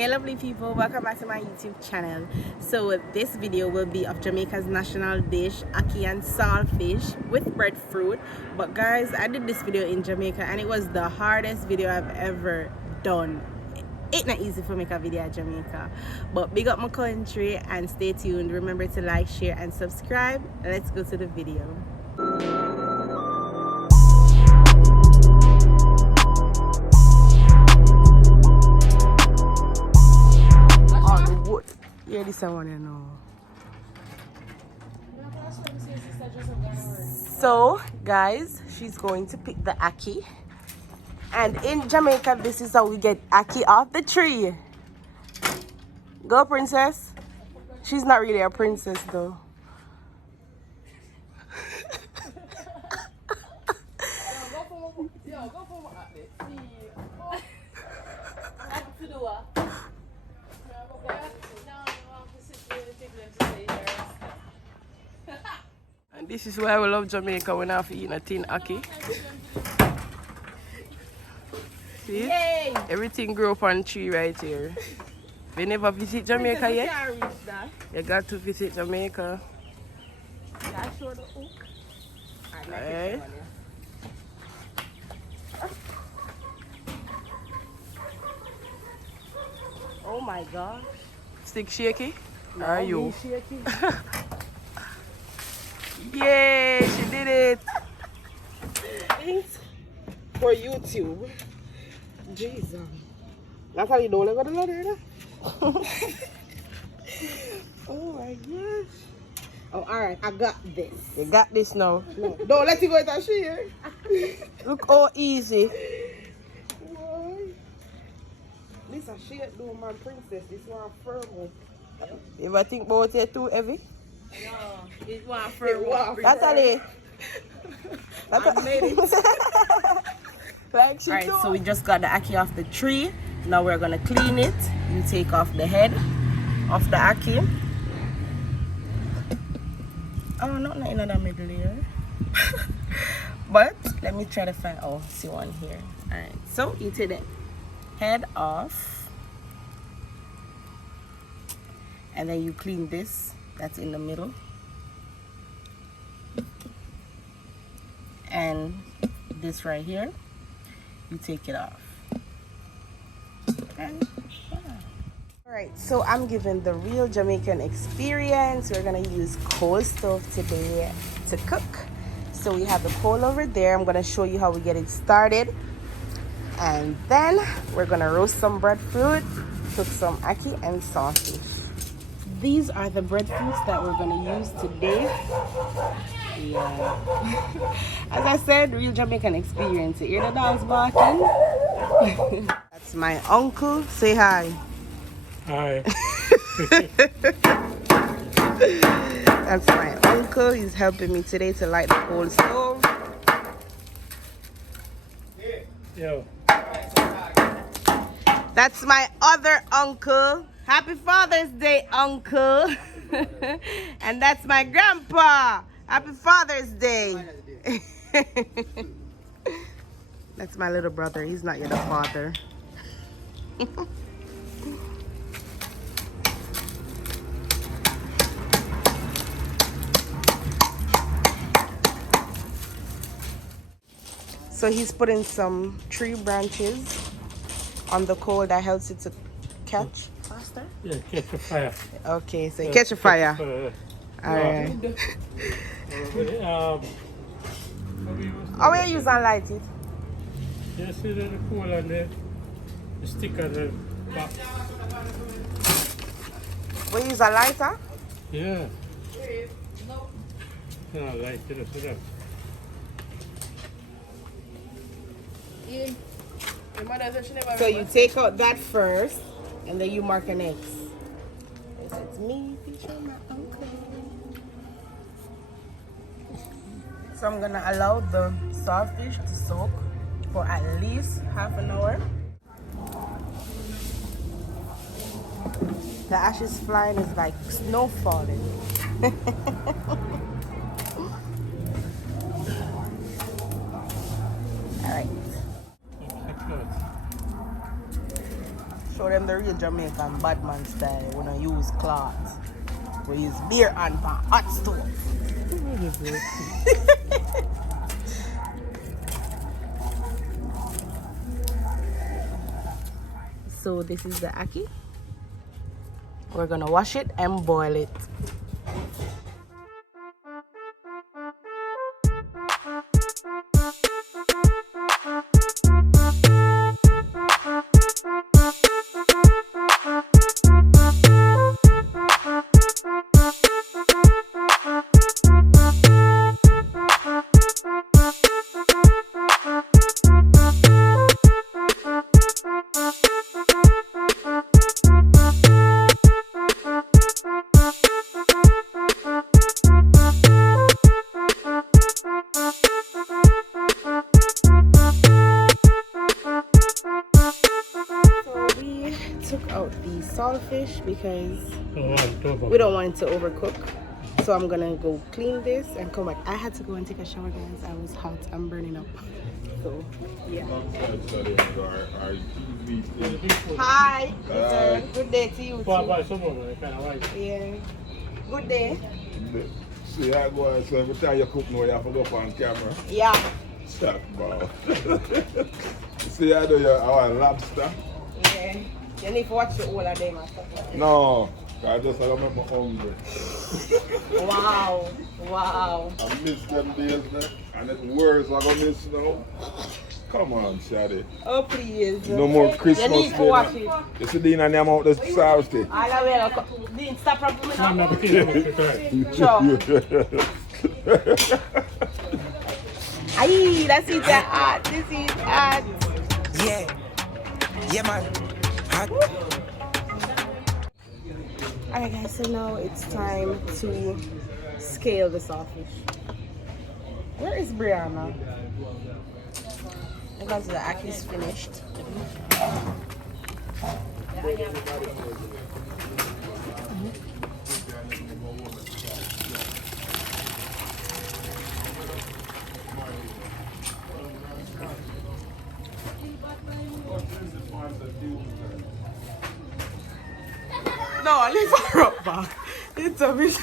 Hey lovely people, welcome back to my YouTube channel. So this video will be of Jamaica's national dish, ackee and saltfish with breadfruit. But guys, I did this video in Jamaica and it was the hardest video I've ever done. It's not easy for make a video at Jamaica, but big up my country and stay tuned. Remember to like, share and subscribe. Let's go to the video. Yeah, this one you know. So guys, she's going to pick the ackee, and in Jamaica this is how we get ackee off the tree. Go princess. She's not really a princess though. And this is why we love Jamaica when I have to eat a tin ackee. See? Yay. Everything grew up on tree right here. If you never visit Jamaica yet, you got to visit Jamaica. Alright. Oh my god. Stick shaky? No, are you? Shaky. Yay, she did it. Thanks for YouTube. Jesus. Natalie, don't let go there. Oh my gosh. Oh, alright, I got this. You got this now. No, don't let it go into share. Look how easy. Why? This a shade though, my princess. This one firm. You ever think about it too heavy? No, it's one firm. Natalie. I made it. Like she Alright, so we just got the ackee off the tree. Now we're gonna clean it. You take off the head of the ackee. Oh, not in the middle here. But let me try to find. Oh, see one here. Alright, so you take the head off, and then you clean this. That's in the middle. And this right here, you take it off. And yeah. Alright, so I'm giving the real Jamaican experience. We're gonna use coal stove today to cook. So we have the coal over there. I'm gonna show you how we get it started. And then we're gonna roast some breadfruit, cook some ackee and saltfish. These are the breadfruits that we're gonna use today. Yeah. As I said, real Jamaican experience. You hear the dogs barking? That's my uncle. Say hi. Hi. That's my uncle. He's helping me today to light the coal stove. Yo. That's my other uncle. Happy Father's Day, uncle. And that's my grandpa. Happy Father's Day. That's my little brother. He's not yet a father. So he's putting some tree branches on the coal that helps it to catch faster? Yeah, catch a fire. Okay, so catch a fire. Alright. How will you use and light it? Yeah, see the coal on there. The stick on the box. We use a lighter? Yeah. No, light it up. So you take out that first, and then you mark an X. Yes, it's me, feature my uncle. So I'm gonna allow the saltfish to soak for at least half an hour. The ashes flying is like snow falling. All right. Show them the real Jamaican badman style. We don't use cloths. We use beer and pan, hot stove. So this is the ackee. We're gonna wash it and boil it. Saltfish because we don't want it to overcook, so I'm gonna go clean this and come back. I had to go and take a shower, guys. I was hot. I'm burning up. So yeah. Hi. Good day to you too. Yeah. Good day. See, I go and say every time you cook now, you have to go on camera. Yeah. Stop, bro. See, I do our lobster. Yeah. You need to watch the whole of them and stuff like that. No, I just remember hungry. Wow. Wow. I miss them days, man. And it's worse I gonna miss now. Come on, Shadi. Oh, please. No more Christmas. You need to watch it. You see Dean and them out the Saturday. All the way. Dean, stop rapping me now. Sure. Aye, that's it. Hot. This is hot. Yeah. Yeah, man. Alright guys, so now it's time to scale the saltfish. Where is Brianna? Because the ackee is finished. No, leave her up back. It's a bit.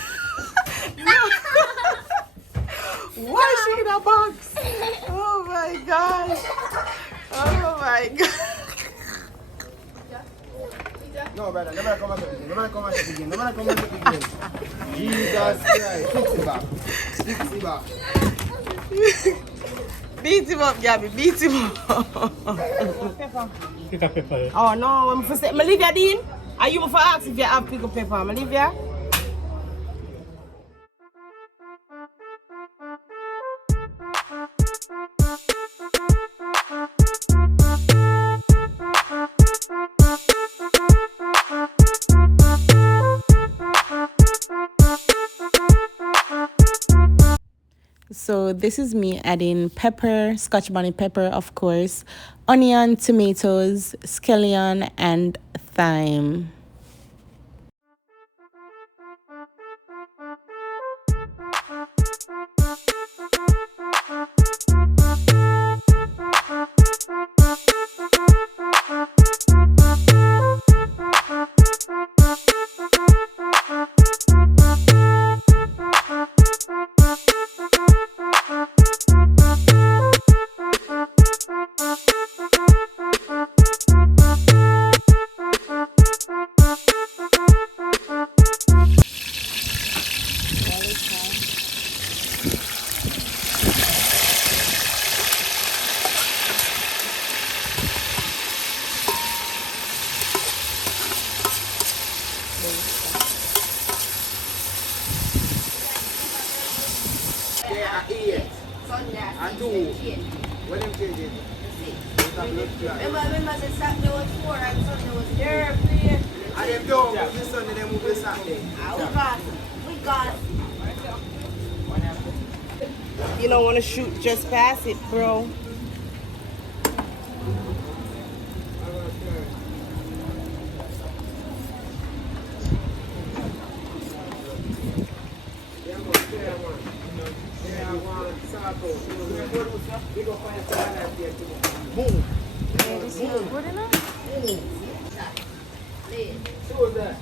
No. Why is she in a box? Oh my gosh. Oh my god. No, brother, never come again. Never come again. Never come again. Jesus Christ. Fix it back. Fix it back. Beat him up, Gabby. Beat him up. Pick a pepper. Oh no, I'm for say, Olivia Dean. Are you for ask if you have pickled pepper, Olivia? So this is me adding pepper, Scotch bonnet pepper, of course, onion, tomatoes, scallion, and thyme. Remember the Saturday was 4 and Sunday was 3. And them don't move this Sunday, they move this Saturday. We got. You don't want to shoot just past it, bro. See what's that?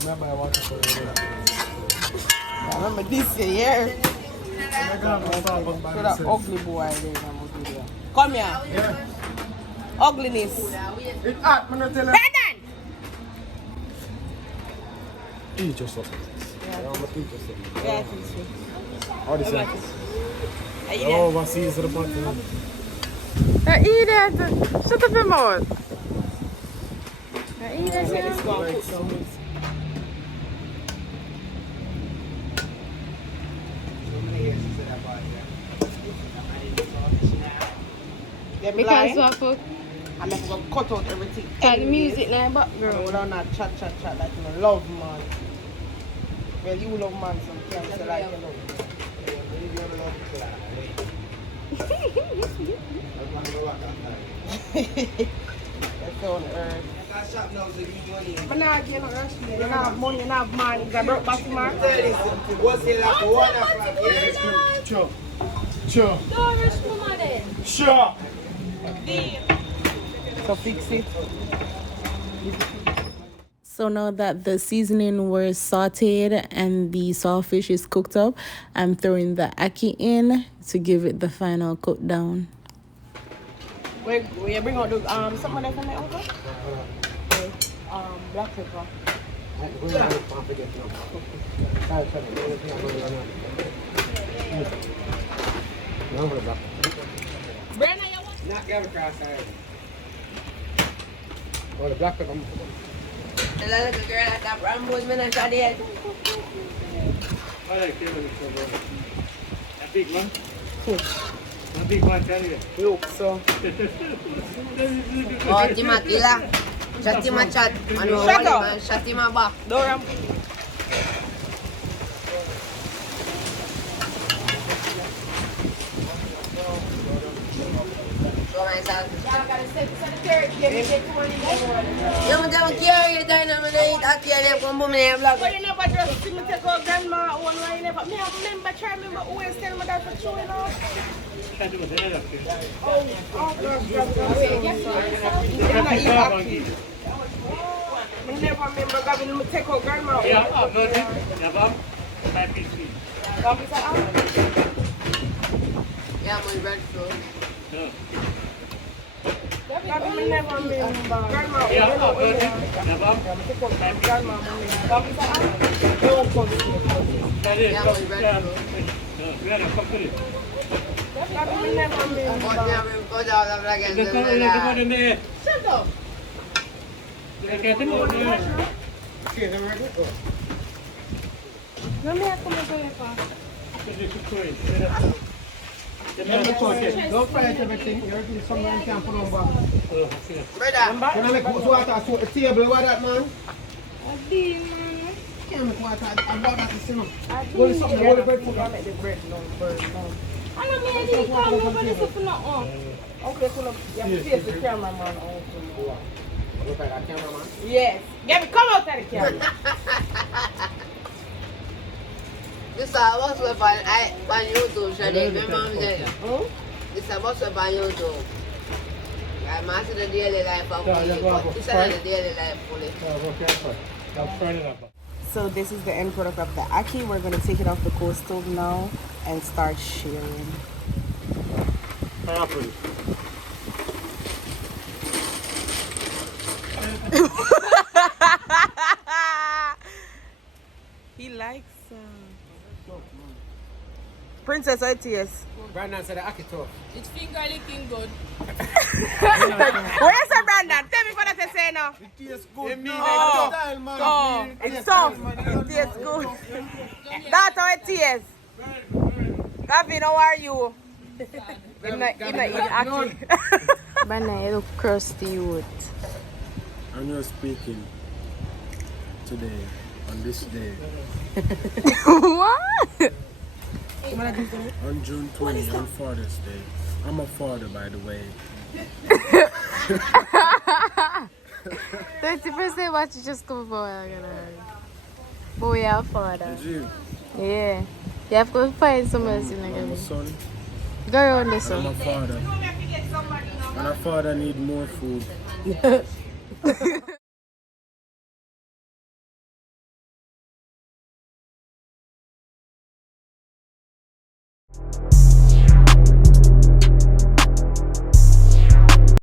Remember I want to put it in. I remember this year. So that ugly boy there in the video. Come here. Yeah. Ugliness. It's hot, I'm not telling you. Brandon! Teach us something. I'm going to teach us something. Yeah, I think so. How do you say? Are you Oh, overseas to the bottom. eat it. Shut up your mouth. Eat it. Because what? I'm not going to cut out everything. The music now, but Girl, we don't not chat like you love man. Well, you love man, so you can't say like you love. That's on earth. But now you don't rush me. You don't have money, you don't have money. You got broke back to mark. What's it like? One Sure. Sure. don't rush mama then. Sure. So fix it. So now that the seasoning was sauteed and the saltfish is cooked up, I'm throwing the ackee in to give it the final coat down. Wait, you bring out the something like that, uncle? Black pepper. Brenda, you want? Not the other cross side. Oh, the black pepper. The little girl at that Rambo's man and shot it. I like it. A big man. A big man, tell you. Look, so. Oh, Timatila. Shot him a chat. Shut up. Shot him a back. Doram. Go myself. You don't carry it down and I eat that here. They come boom in the But you never just see me take out grandma one line. You never. Me remember, try remember always tell me that for showing off. Oh, girl, I never remember having me take out grandma. Yeah, no, yeah, 5 pieces. Yeah, my breadfruit. No. Me never remember grandma. Yeah, no, take out grandma. That is, Yeah, my breadfruit. we had a company. Me never remember. But yeah, we put out of like a There's no in there. Shut up. Get them out there. No me have come to you for. Don't fry everything. Everything sometimes can't put on back. Brother. Can I make water so the table? What that, man? Man. Can't make water. I bought that this summer. Only something. Only bread for that. Make the bread no burn no. I don't mean I didn't come over this for nothing. Okay, so look, you have to face the cameraman also. Look like that cameraman. Yes. Gabby, come out of the camera. This was up on YouTube, Shadi. My mom said, this was up on YouTube. I master the daily life of me, but this is the daily life fully. So this is the end product of the ackee. We're going to take it off the coal stove now and start sharing. He likes Princess ITS. Brandon said the ackee tough. It's finger licking good. Where's the Brandon? Tell me what I say now. It tastes good. Oh, it's tough. It tastes good. That's how it tastes. Gavin, how are you? I'm not acting. Brandon, you look crusty, you. And you're speaking today, on this day, What? on June 20, on Father's Day. I'm a father, by the way. 30% what you just come for. But we are father. Did you? Yeah. You have to find someone else in I'm a the son. Go around this I'm a one. father. And a father need more food.